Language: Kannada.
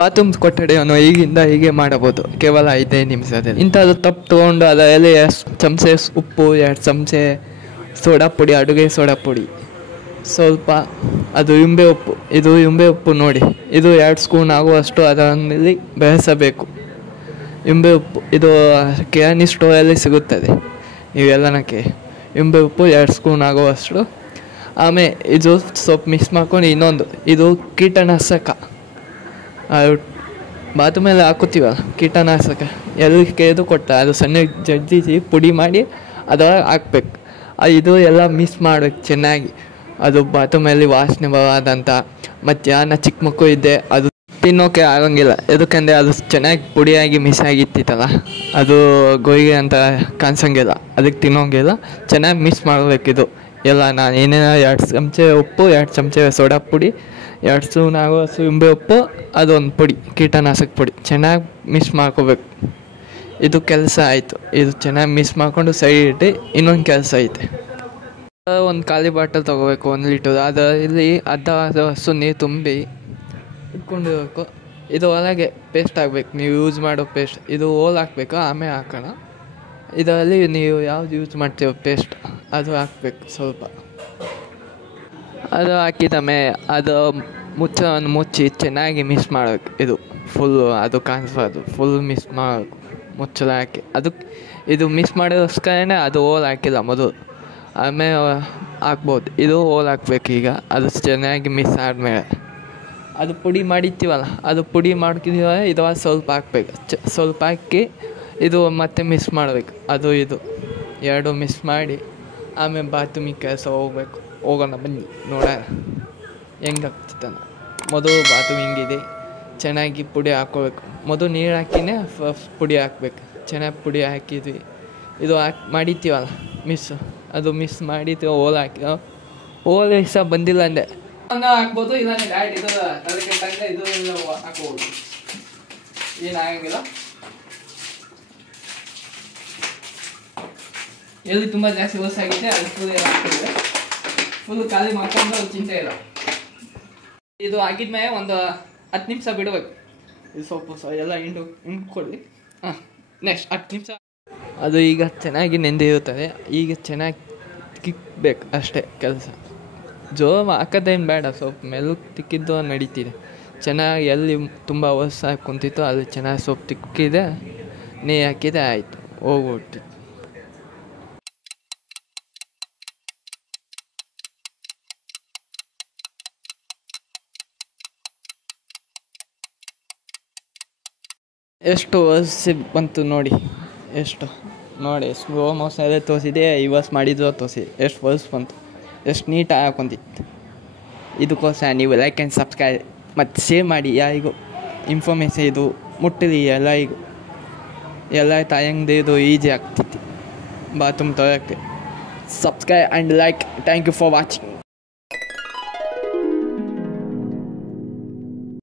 ಬಾತ್ರೂಮ್ ಕೊಠಡಿಯನ್ನು ಈಗಿಂದ ಹೀಗೆ ಮಾಡಬಹುದು ಕೇವಲ 5 ನಿಮಿಷದಲ್ಲಿ. ಇಂಥದ್ದು ತಪ್ಪು ತೊಗೊಂಡು ಅದರಲ್ಲಿ ಚಮಚೆ ಉಪ್ಪು, 2 ಚಮಚೆ ಸೋಡಾ ಪುಡಿ, ಅಡುಗೆ ಸೋಡಾ ಪುಡಿ, ಸ್ವಲ್ಪ ಅದು ಲಿಂಬೆ ಉಪ್ಪು, ಇದು ಲಿಂಬೆ ಉಪ್ಪು ನೋಡಿ, ಇದು 2 ಸ್ಪೂನ್ ಆಗುವಷ್ಟು ಅದರಲ್ಲಿ ಬೆರೆಸಬೇಕು. ಲಿಂಬೆ ಉಪ್ಪು ಇದು ಕಿರಾಣಿ ಸ್ಟೋರಲ್ಲಿ ಸಿಗುತ್ತದೆ. ನೀವೆಲ್ಲನಕ್ಕೆ ಲಿಂಬೆ ಉಪ್ಪು 2 ಸ್ಪೂನ್ ಆಗುವಷ್ಟು. ಆಮೇಲೆ ಇದು ಸ್ವಲ್ಪ ಮಿಕ್ಸ್ ಮಾಡ್ಕೊಂಡು ಇನ್ನೊಂದು ಇದು ಕೀಟನಾಶಕ, ಬಾತು ಮೇಲೆ ಹಾಕುತ್ತೀವಲ್ಲ ಕೀಟನಾಶಕ, ಎಲ್ಲಿ ಕೇಳಿದು ಕೊಟ್ಟ ಅದು ಸಣ್ಣ ಜಜ್ಜಿಸಿ ಪುಡಿ ಮಾಡಿ ಅದರೊಳಗೆ ಹಾಕ್ಬೇಕು. ಇದು ಎಲ್ಲ ಮಿಕ್ಸ್ ಮಾಡ್ಬೇಕು ಚೆನ್ನಾಗಿ. ಅದು ಬಾತು ಮೇಲೆ ವಾಸನೆ ಬರೋದಂತ. ಮಧ್ಯಾಹ್ನ ಚಿಕ್ಕ ಮಕ್ಕಳು ಇದ್ದೆ ಅದು ತಿನ್ನೋಕೆ ಆಗಂಗಿಲ್ಲ, ಯಾಕಂದರೆ ಅದು ಚೆನ್ನಾಗಿ ಪುಡಿಯಾಗಿ ಮಿಕ್ಸ್ ಆಗಿತ್ತಿತ್ತಲ್ಲ, ಅದು ಗೋಯಿಗೆ ಅಂತ ಕಾಣಿಸಂಗಿಲ್ಲ, ಅದಕ್ಕೆ ತಿನ್ನೋಂಗಿಲ್ಲ. ಚೆನ್ನಾಗಿ ಮಿಕ್ಸ್ ಮಾಡಬೇಕಿದು ಎಲ್ಲ. ನಾನು ಏನೇನೋ 2 ಚಮಚೆ ಉಪ್ಪು, 2 ಚಮಚೆ ಸೋಡಾ ಪುಡಿ, 2 ಸ್ಪೂನ್ ಆಗುವಷ್ಟು ಲಿಂಬೆ ಉಪ್ಪು, ಅದೊಂದು ಪುಡಿ ಕೀಟನಾಶಕ ಪುಡಿ ಚೆನ್ನಾಗಿ ಮಿಕ್ಸ್ ಮಾಡ್ಕೋಬೇಕು. ಇದು ಕೆಲಸ ಆಯಿತು. ಇದು ಚೆನ್ನಾಗಿ ಮಿಕ್ಸ್ ಮಾಡ್ಕೊಂಡು ಸೈಡ್ ಇಟ್ಟು ಇನ್ನೊಂದು ಕೆಲಸ ಐತೆ. ಒಂದು ಖಾಲಿ ಬಾಟಲ್ ತೊಗೋಬೇಕು 1 ಲೀಟರ್. ಅದರಲ್ಲಿ ಅರ್ಧದಷ್ಟು ನೀರು ತುಂಬಿ ಇಟ್ಕೊಂಡಿರ್ಬೇಕು. ಇದು ಒಳಗೆ ಪೇಸ್ಟ್ ಹಾಕ್ಬೇಕು, ನೀವು ಯೂಸ್ ಮಾಡೋ ಪೇಸ್ಟ್. ಇದು ಹೋಲ್ ಹಾಕಬೇಕು, ಆಮೇಲೆ ಹಾಕೋಣ. ಇದರಲ್ಲಿ ನೀವು ಯಾವ್ದು ಯೂಸ್ ಮಾಡ್ತೀವೋ ಪೇಸ್ಟ್ ಅದು ಹಾಕ್ಬೇಕು ಸ್ವಲ್ಪ. ಅದು ಹಾಕಿದ ಮೇಲೆ ಅದು ಮುಚ್ಚಳವನ್ನು ಮುಚ್ಚಿ ಚೆನ್ನಾಗಿ ಮಿಕ್ಸ್ ಮಾಡಬೇಕು. ಇದು ಫುಲ್ಲು ಅದು ಕಾಣಿಸ್ಬಾರ್ದು, ಫುಲ್ ಮಿಕ್ಸ್ ಮಾಡಬೇಕು ಮುಚ್ಚಳ ಹಾಕಿ. ಅದಕ್ಕೆ ಇದು ಮಿಕ್ಸ್ ಮಾಡೋಸ್ಕರನೇ ಅದು ಹೋಲ್ ಹಾಕಿಲ್ಲ ಮೊದಲು, ಆಮೇಲೆ ಹಾಕ್ಬೋದು. ಇದು ಹೋಲ್ ಹಾಕ್ಬೇಕು ಈಗ. ಅದು ಚೆನ್ನಾಗಿ ಮಿಕ್ಸ್ ಆದಮೇಲೆ ಅದು ಪುಡಿ ಮಾಡಿರ್ತೀವಲ್ಲ, ಅದು ಪುಡಿ ಮಾಡ್ಕಿದ್ದೀವ ಇದು ಸ್ವಲ್ಪ ಹಾಕ್ಬೇಕು. ಸ್ವಲ್ಪ ಹಾಕಿ ಇದು ಮತ್ತೆ ಮಿಕ್ಸ್ ಮಾಡಬೇಕು. ಅದು ಇದು 2 ಮಿಕ್ಸ್ ಮಾಡಿ ಆಮೇಲೆ ಬಾತ್ರೂಮಿಗೆ ಕೆಲಸ ಹೋಗೋಣ ಬನ್ನಿ ನೋಡೋಣ ಹೆಂಗಾಗ್ತಿತ್ತಾನ. ಮೊದಲು ಬಾತ್ರೂಮ್ ಹಿಂಗಿದೆ, ಚೆನ್ನಾಗಿ ಪುಡಿ ಹಾಕ್ಕೋಬೇಕು. ಮೊದಲು ನೀರು ಹಾಕಿನೇ ಪುಡಿ ಹಾಕ್ಬೇಕು. ಚೆನ್ನಾಗಿ ಪುಡಿ ಹಾಕಿದ್ವಿ. ಇದು ಮಾಡಿರ್ತೀವಲ್ಲ ಮಿಕ್ಸ್, ಅದು ಮಿಕ್ಸ್ ಮಾಡಿರ್ತೀವಿ. ಹೋಲ್ ಹಾಕಿ ಹೋಲ್ ಸಹ ಬಂದಿಲ್ಲ ಅಂದೆ ಹಾಕ್ಬೋದು, ಇಲ್ಲ ಇದು ತಲೆ ಕೆಟ್ಟಂಗೆ ಇದು ಹಾಕ್ಬೋದು, ಏನಾಗಂಗಿಲ್ಲ. ಎಲ್ಲಿ ತುಂಬ ಜಾಸ್ತಿ ಹೊಸಾಗಿದೆ ಅದು ಫುಲ್ ಹಾಕ್ತಿದ್ರೆ ಫುಲ್ ಖಾಲಿ ಮಾಡ್ಕೊಂಡು ಚಿಂತೆ ಇಲ್ಲ. ಇದು ಹಾಕಿದ್ಮೇಲೆ ಒಂದು 10 ನಿಮಿಷ ಬಿಡಬೇಕು. ಇದು ಸ್ವಲ್ಪ ಎಲ್ಲ ಹಿಂಡ್ಕೊಳ್ಳಿ. ನೆಕ್ಸ್ಟ್ 10 ನಿಮಿಷ ಅದು ಈಗ ಚೆನ್ನಾಗಿ ನೆಂದಿರುತ್ತದೆ. ಈಗ ಚೆನ್ನಾಗಿ ತಿಕ್ಕಬೇಕು ಅಷ್ಟೇ ಕೆಲಸ. ಜೋರು ಹಾಕೋದೇನು ಬೇಡ, ಸ್ವಲ್ಪ ಮೆಲ್ಲಗೆ ತಿಕ್ಕಿದ್ದು ನಡೀತಿದೆ. ಚೆನ್ನಾಗಿ ಎಲ್ಲಿ ತುಂಬ ಹೊಸ ಕುಂತಿತ್ತು ಅಲ್ಲಿ ಚೆನ್ನಾಗಿ ಸೊಪ್ಪು ತಿಕ್ಕಿದೆ, ನೀರು ಹಾಕಿದೆ, ಆಯಿತು, ಹೋಗ್ಬಿಟ್ಟು. ಎಷ್ಟು ವರ್ಷ ಬಂತು ನೋಡಿ, ಎಷ್ಟು ನೋಡಿ, ಸ್ಲೋ ಮೋಷನಲ್ಲೇ ತೋರಿಸಿದೆ, ರಿವರ್ಸ್ ಮಾಡಿದ್ರು ತೋರಿಸಿ ಎಷ್ಟು ವರ್ಷ ಬಂತು, ಎಷ್ಟು ನೀಟಾಗಿ ಹಾಕೊಂತಿತ್ತು. ಇದಕ್ಕೋಸ್ಕರ ನೀವು ಲೈಕ್ ಆ್ಯಂಡ್ ಸಬ್ಸ್ಕ್ರೈಬ್ ಮತ್ತು ಶೇರ್ ಮಾಡಿ. ಯಾರಿಗೂ ಇನ್ಫಾರ್ಮೇಷನ್ ಇದು ಮುಟ್ಟಲಿ ಎಲ್ಲರಿಗೂ. ಎಲ್ಲ ತಾಯಂಗೆ ಇದು ಈಜಿ ಆಗ್ತಿತ್ತು ಬಾತ್ರೂಮ್ ತೊಗೊಳಕ್ಕೆ. Subscribe and like. Thank you for watching.